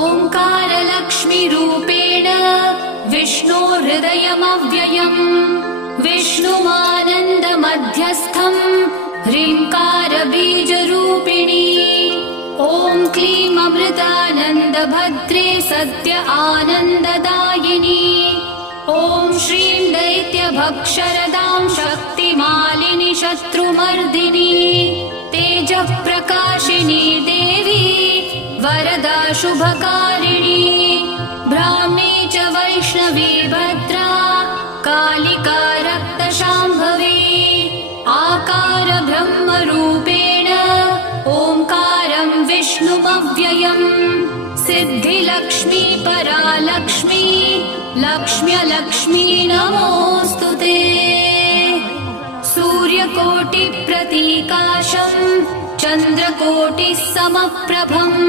ओङ्कारलक्ष्मीरूपेण विष्णोर्हृदयमव्ययम् विष्णुमानन्दमध्यस्थम् ह्रीङ्कारबीजरूपिणी ॐ क्लीं अमृतानन्दभद्रे सत्य आनन्ददायिनी ॐ श्रीं दैत्यभक्षरदां शक्तिमालिनि शत्रुमर्दिनी तेजःप्रकाशिनी देवी वरदा शुभकारिणी ब्राह्मी च वैष्णवी भद्रा कालिका रक्तशाम्भवी आकार ब्रह्मरूपेण ओङ्कारं विष्णुमव्ययम् सिद्धिलक्ष्मी परालक्ष्मी लक्ष्म्यलक्ष्मी नमोऽस्तु ते सूर्यकोटिप्रतीकाशम् चन्द्रकोटिः समप्रभम्